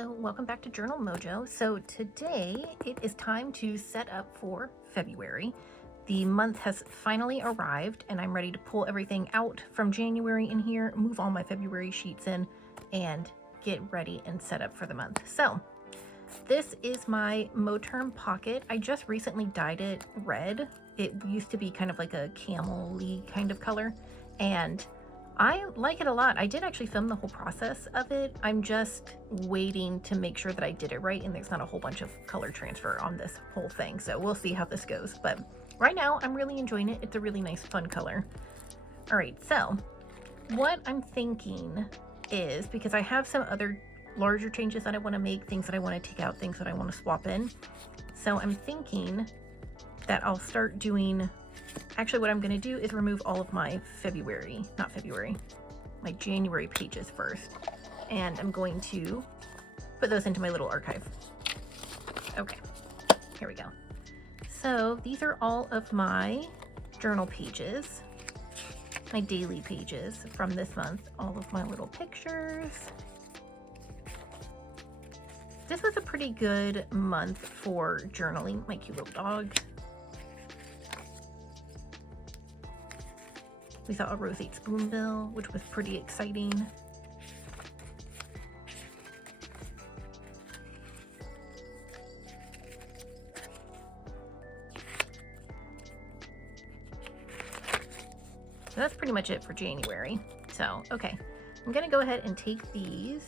Hello, welcome back to Journal Mojo. So today it is time to set up for February. The month has finally arrived and I'm ready to pull everything out from January in here, move all my February sheets in, and get ready and set up for the month. So this is my Moterm pocket. I just recently dyed it red. It used to be kind of like a camel-y kind of color, and I like it a lot. I did actually film the whole process of it. I'm just waiting to make sure that I did it right and there's not a whole bunch of color transfer on this whole thing. So we'll see how this goes. But right now I'm really enjoying it. It's a really nice, fun color. All right, so what I'm thinking is, because I have some other larger changes that I want to make, things that I want to take out, things that I want to swap in. So I'm thinking that I'll start doing, actually what I'm going to do is remove all of my my January pages first. And I'm going to put those into my little archive. Okay, here we go. So these are all of my journal pages, my daily pages from this month, all of my little pictures. This was a pretty good month for journaling. My cute little dog. We saw a roseate spoonbill, which was pretty exciting. So that's pretty much it for January. So, okay, I'm gonna go ahead and take these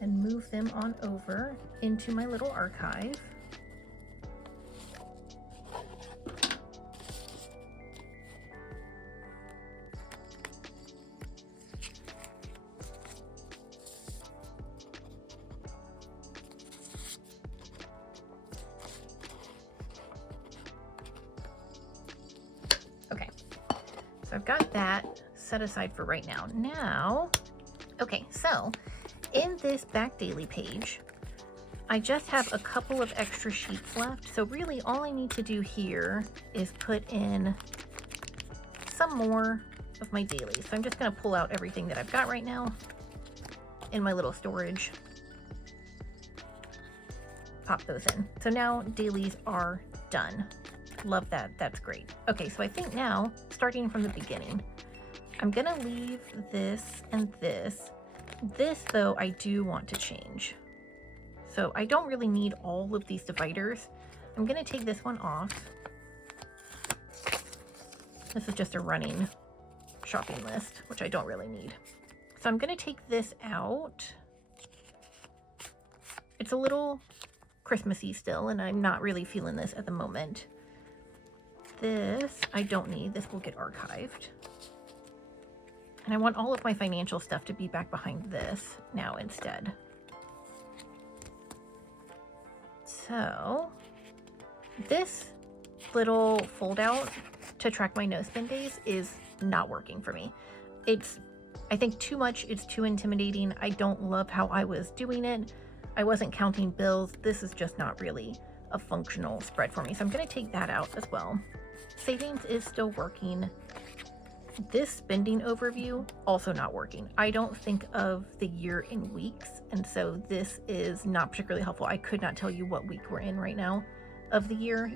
and move them on over into my little archive. Okay, so I've got that set aside for right now. Now, okay, so in this back daily page, I just have a couple of extra sheets left. So really all I need to do here is put in some more of my dailies. So I'm just gonna pull out everything that I've got right now in my little storage. Pop those in. So now dailies are done. Love that, that's great. Okay, so I think now, starting from the beginning, I'm gonna leave this and this. This though, I do want to change. So I don't really need all of these dividers. I'm gonna take this one off. This is just a running shopping list, which I don't really need. So I'm gonna take this out. It's a little Christmassy still, and I'm not really feeling this at the moment. This I don't need. This will get archived. And I want all of my financial stuff to be back behind this now instead. So this little fold out to track my no spend days is not working for me. It's, I think, too much. It's too intimidating. I don't love how I was doing it. I wasn't counting bills. This is just not really a functional spread for me. So I'm going to take that out as well. Savings is still working. This spending overview, also not working. I don't think of the year in weeks, and so this is not particularly helpful. I could not tell you what week we're in right now of the year.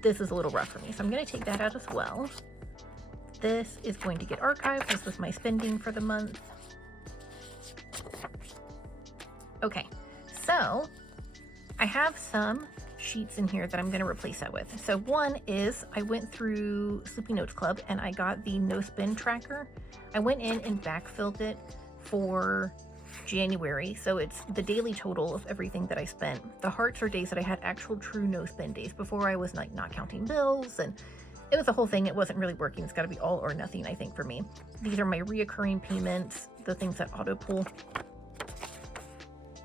This is a little rough for me, so I'm going to take that out as well. This is going to get archived. This was my spending for the month. Okay, so I have some sheets in here that I'm going to replace that with. So one is, I went through Sleepy Notes Club and I got the no spend tracker. I went in and backfilled it for January, so it's the daily total of everything that I spent. The hearts are days that I had actual true no spend days. Before I was like not counting bills, and it was a whole thing. It wasn't really working. It's got to be all or nothing, I think, for me. These are my reoccurring payments, the things that auto pull.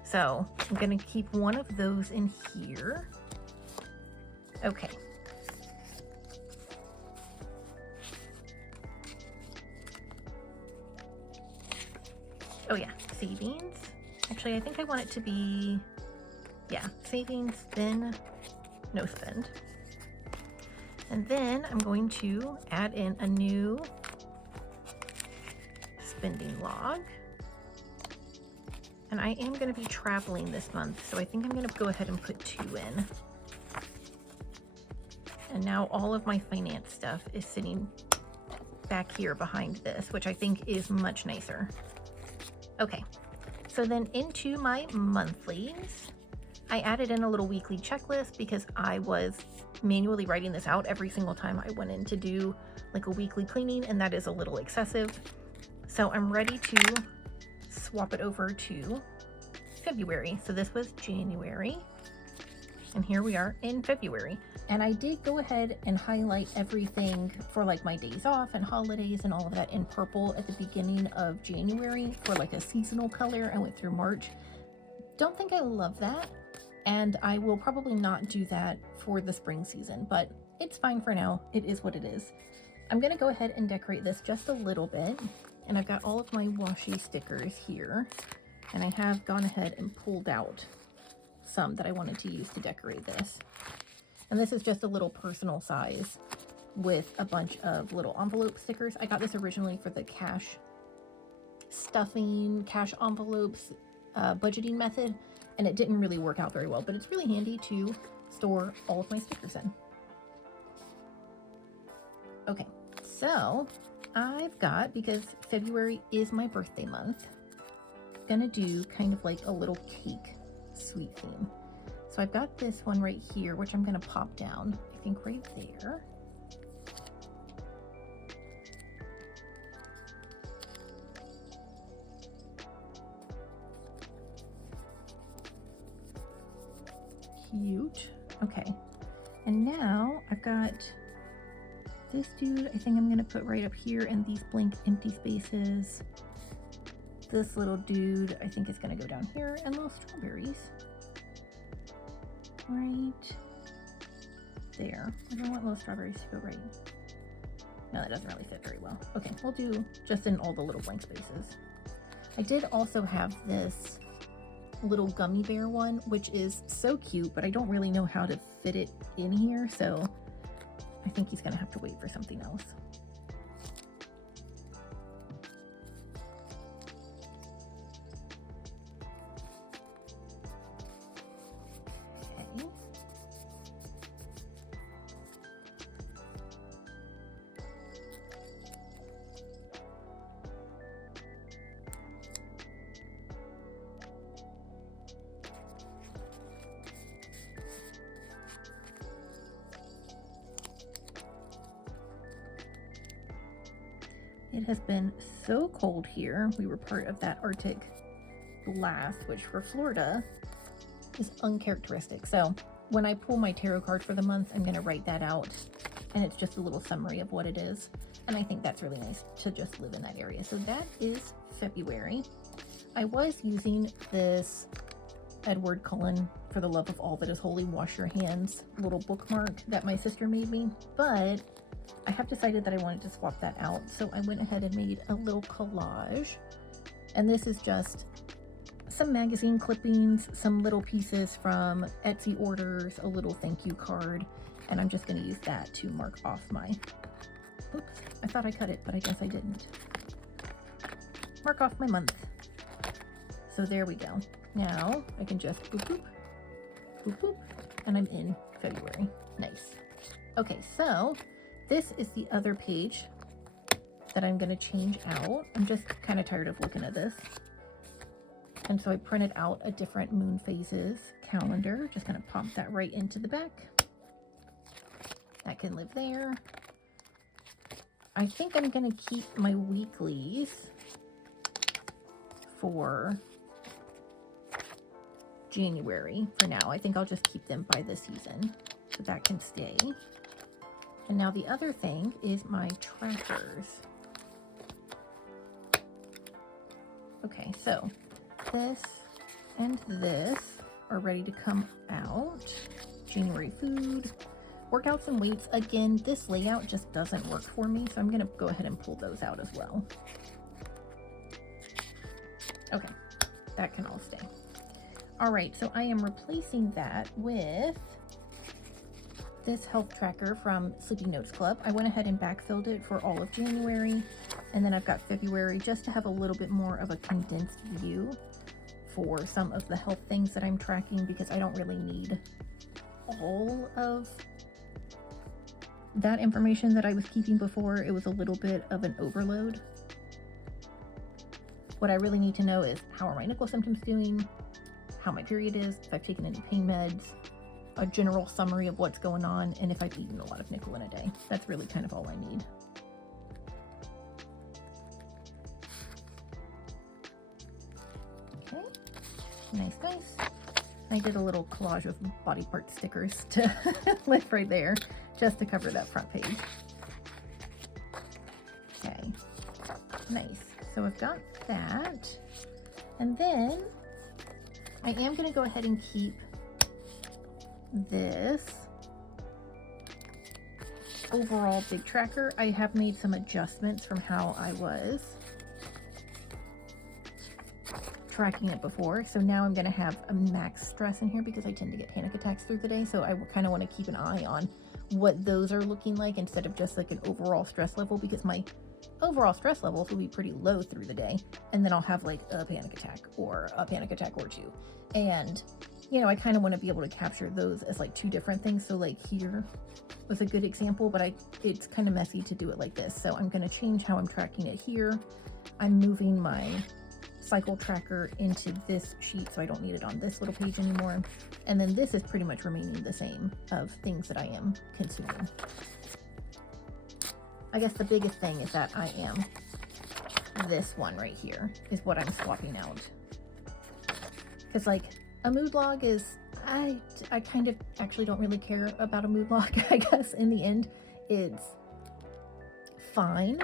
So I'm going to keep one of those in here. Okay. Oh yeah, savings. Actually, I think I want it to be, yeah, savings, then no spend. And then I'm going to add in a new spending log. And I am going to be traveling this month, so I think I'm going to go ahead and put 2 in. And now all of my finance stuff is sitting back here behind this, which I think is much nicer. Okay, so then into my monthlies, I added in a little weekly checklist because I was manually writing this out every single time I went in to do like a weekly cleaning, and that is a little excessive. So I'm ready to swap it over to February. So this was January, and here we are in February. And I did go ahead and highlight everything for like my days off and holidays and all of that in purple at the beginning of January for like a seasonal color. I went through March. Don't think I love that, and I will probably not do that for the spring season, but it's fine for now. It is what it is. I'm gonna go ahead and decorate this just a little bit, and I've got all of my washi stickers here, and I have gone ahead and pulled out some that I wanted to use to decorate this. And this is just a little personal size with a bunch of little envelope stickers. I got this originally for the cash stuffing, cash envelopes budgeting method, and it didn't really work out very well, but it's really handy to store all of my stickers in. Okay, so I've got, because February is my birthday month, I'm gonna do kind of like a little cake sweet theme. So I've got this one right here, which I'm gonna pop down, I think right there. Cute. Okay. And now I've got this dude, I think I'm gonna put right up here in these blank empty spaces. This little dude, I think is gonna go down here, and little strawberries. Right there. I don't want little strawberries to go right. No, that doesn't really fit very well. Okay, we'll do just in all the little blank spaces. I did also have this little gummy bear one, which is so cute, but I don't really know how to fit it in here, so I think he's gonna have to wait for something else. Okay. It has been so cold here. We were part of that Arctic blast, which for Florida is uncharacteristic. So when I pull my tarot card for the month, I'm going to write that out, and it's just a little summary of what it is. And I think that's really nice to just live in that area. So that is February. I was using this Edward Cullen For the Love of All That Is Holy, Wash Your Hands little bookmark that my sister made me, but I have decided that I wanted to swap that out, so I went ahead and made a little collage. And this is just some magazine clippings, some little pieces from Etsy orders, a little thank you card, and I'm just going to use that to mark off my, oops, I thought I cut it, but I guess I didn't. Mark off my month. So there we go. Now I can just boop boop, boop boop, and I'm in February. Nice. Okay, so this is the other page that I'm going to change out. I'm just kind of tired of looking at this. And so I printed out a different moon phases calendar. Just going to pop that right into the back. That can live there. I think I'm going to keep my weeklies for January for now. I think I'll just keep them by the season, so that can stay. And now the other thing is my trackers. Okay, so this and this are ready to come out. January food, workouts and weights. Again, this layout just doesn't work for me, so I'm gonna go ahead and pull those out as well. Okay, that can all stay. All right, so I am replacing that with this health tracker from Sleeping Notes Club. I went ahead and backfilled it for all of January, and then I've got February just to have a little bit more of a condensed view for some of the health things that I'm tracking, because I don't really need all of that information that I was keeping before. It was a little bit of an overload. What I really need to know is, how are my nickel symptoms doing, how my period is, if I've taken any pain meds, a general summary of what's going on, and if I've eaten a lot of nickel in a day. That's really kind of all I need. Okay, nice. I did a little collage of body part stickers to lift right there, just to cover that front page. Okay, nice. So I've got that. And then I am going to go ahead and keep this overall big tracker. I have made some adjustments from how I was tracking it before. So now I'm going to have a max stress in here, because I tend to get panic attacks through the day. So I kind of want to keep an eye on what those are looking like, instead of just like an overall stress level, because my overall stress levels will be pretty low through the day, and then I'll have like a panic attack or two. And you know, I kind of want to be able to capture those as like two different things. So like here was a good example, but it's kind of messy to do it like this. So I'm going to change how I'm tracking it here. I'm moving my cycle tracker into this sheet, so I don't need it on this little page anymore. And then this is pretty much remaining the same of things that I am consuming. I guess the biggest thing is that I am, this one right here is what I'm swapping out. Because like a mood log is, I kind of actually don't really care about a mood log. I guess in the end it's fine.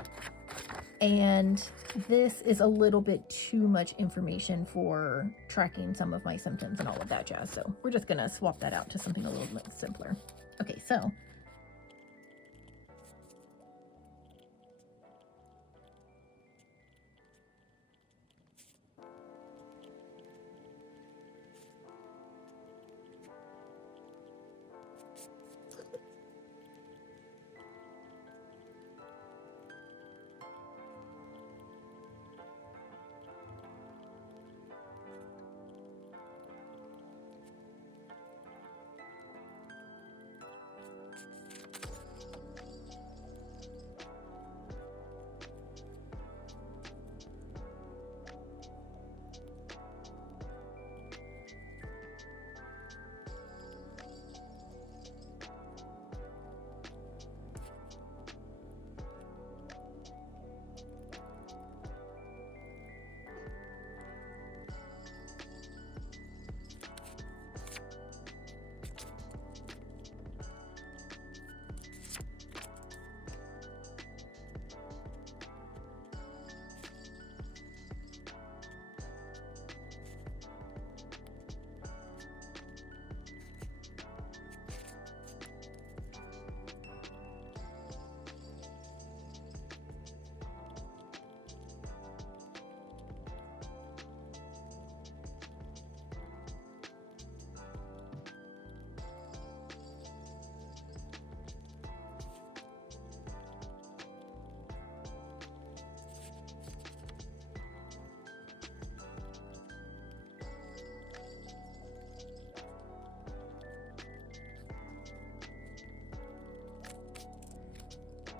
And this is a little bit too much information for tracking some of my symptoms and all of that jazz. So we're just gonna swap that out to something a little bit simpler. Okay, so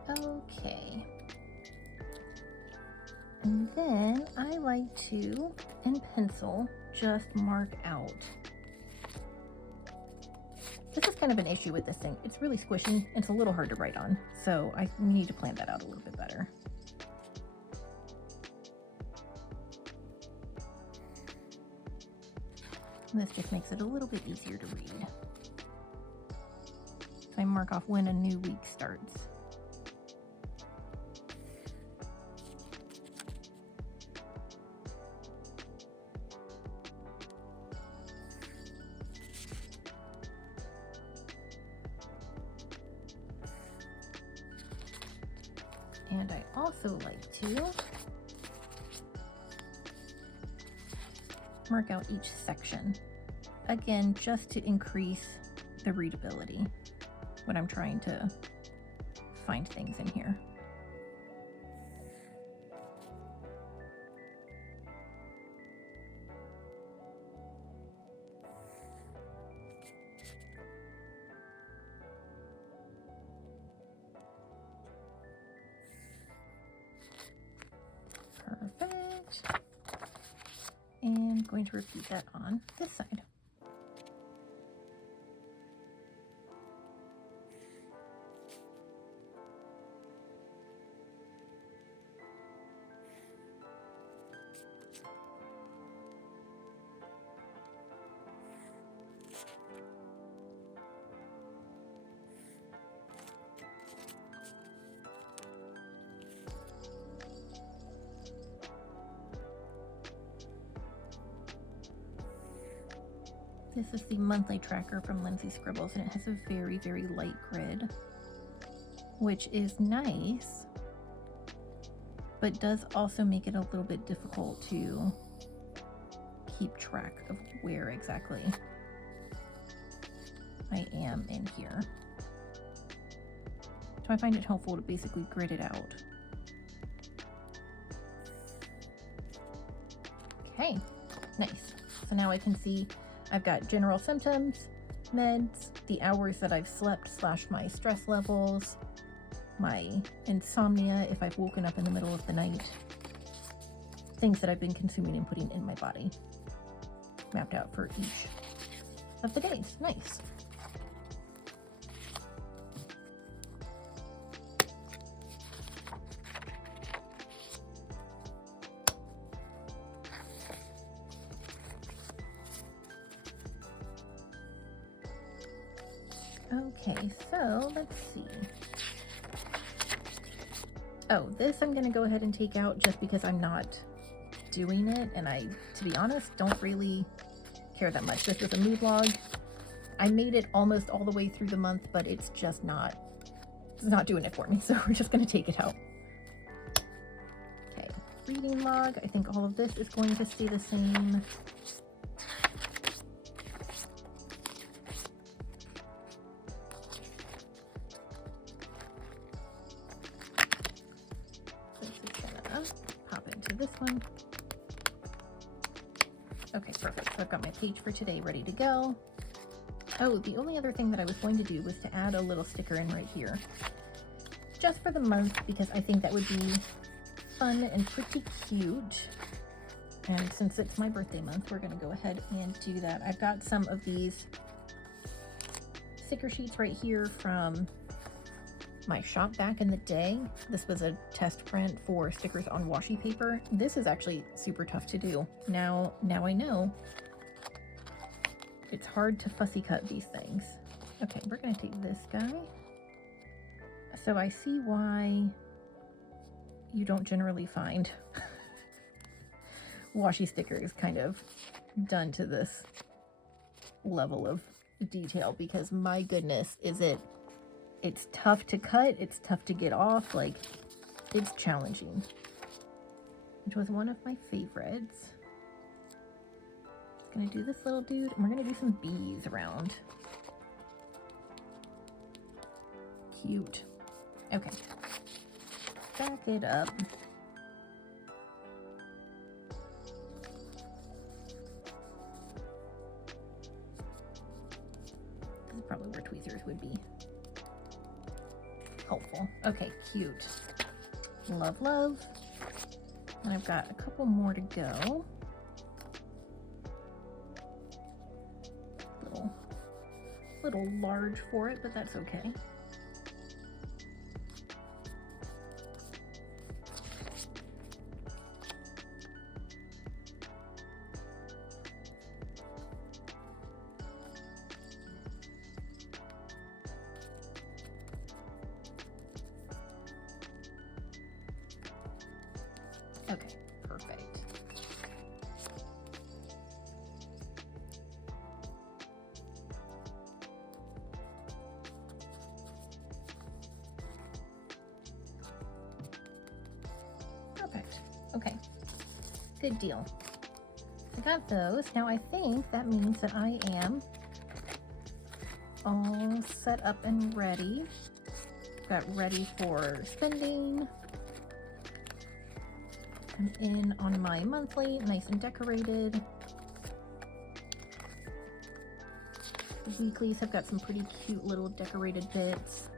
okay. And then I like to, in pencil, just mark out. This is kind of an issue with this thing. It's really squishy. It's a little hard to write on. So we need to plan that out a little bit better. And this just makes it a little bit easier to read. So I mark off when a new week starts. And I also like to mark out each section, again, just to increase the readability when I'm trying to find things in here. And I'm going to repeat that on this side. This is the monthly tracker from Lindsay Scribbles, and it has a very, very light grid, which is nice, but does also make it a little bit difficult to keep track of where exactly I am in here. So I find it helpful to basically grid it out. Okay, nice. So now I can see I've got general symptoms, meds, the hours that I've slept / my stress levels, my insomnia if I've woken up in the middle of the night, things that I've been consuming and putting in my body, mapped out for each of the days. Nice. Okay, so let's see. Oh, this I'm gonna go ahead and take out just because I'm not doing it, and I, to be honest, don't really care that much. This is a mood log. I made it almost all the way through the month, but it's just not, it's not doing it for me, so we're just gonna take it out. Okay, reading log. I think all of this is going to stay the same. This one. Okay, perfect. So I've got my page for today ready to go. Oh, the only other thing that I was going to do was to add a little sticker in right here, just for the month, because I think that would be fun and pretty cute. And since it's my birthday month, we're going to go ahead and do that. I've got some of these sticker sheets right here from my shop back in the day. This was a test print for stickers on washi paper. This is actually super tough to do. Now I know it's hard to fussy cut these things. Okay, we're gonna take this guy. So I see why you don't generally find washi stickers kind of done to this level of detail, because my goodness, it's tough to cut, it's tough to get off, like, it's challenging. Which was one of my favorites. Just gonna do this little dude, and we're gonna do some bees around. Cute. Okay. Back it up. This is probably where tweezers would be helpful. Okay, cute. Love, love. And I've got a couple more to go. Little large for it, but that's okay. Okay, perfect. Perfect. Okay, good deal. I got those. Now I think that means that I am all set up and ready. Got ready for spending. I'm in on my monthly, nice and decorated. The weeklies have got some pretty cute little decorated bits.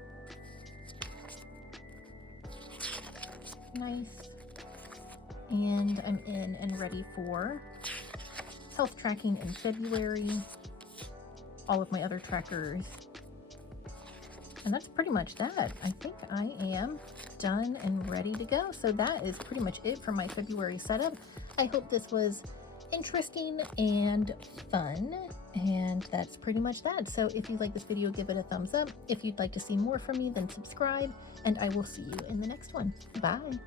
Nice. And I'm in and ready for health tracking in February, all of my other trackers. And that's pretty much that. I think I am done and ready to go. So that is pretty much it for my February setup. I hope this was interesting and fun, and that's pretty much that. So if you like this video, give it a thumbs up. If you'd like to see more from me, then subscribe, and I will see you in the next one. Bye.